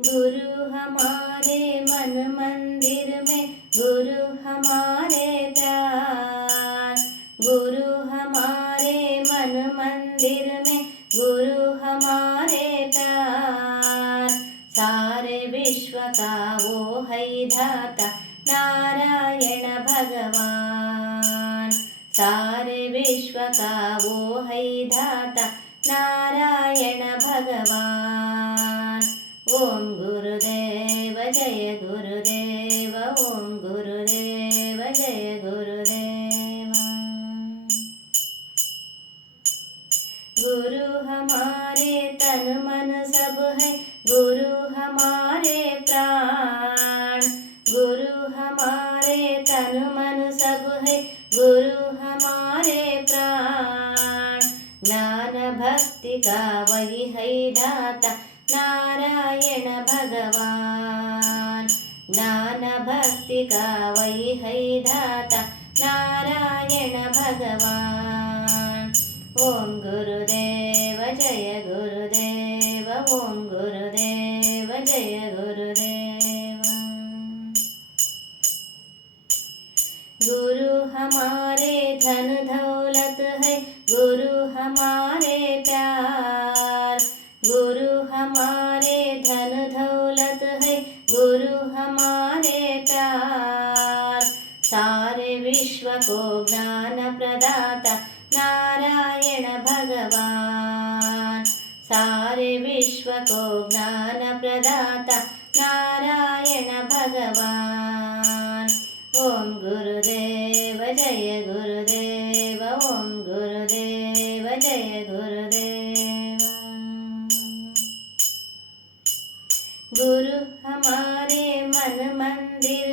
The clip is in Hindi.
गुरु हमारे मन मंदिर में, गुरु हमारे प्यार। गुरु हमारे मन मंदिर में, गुरु हमारे प्यार। सारे विश्व का वो है दाता नारायण भगवान। सारे विश्व का वो है दाता नारायण भगवान। ओम गुरुदेव जय गुरुदेव, ओम गुरुदेव जय गुरुदेव। गुरु हमारे तन मन सब है, गुरु हमारे प्राण। गुरु हमारे तन मन सब है, गुरु हमारे प्राण। ज्ञान भक्ति का वही है दाता नारायण भगवान। ज्ञान भक्ति का वही है दाता नारायण भगवान। ओम गुरुदेव जय गुरुदेव, ओम गुरुदेव जय गुरुदेव। गुरु हमारे धन दौलत है, गुरु हमारे प्यार। गुरु हमारे धन दौलत है, गुरु हमारे प्यार। सारे विश्व को ज्ञान प्रदाता नारायण भगवान। सारे विश्व को ज्ञान प्रदाता नारायण भगवान। ओम गुरुदेव जय गुरुदेव, ओम गुरुदेव जय गुरुदेव। गुरु हमारे मन मंदिर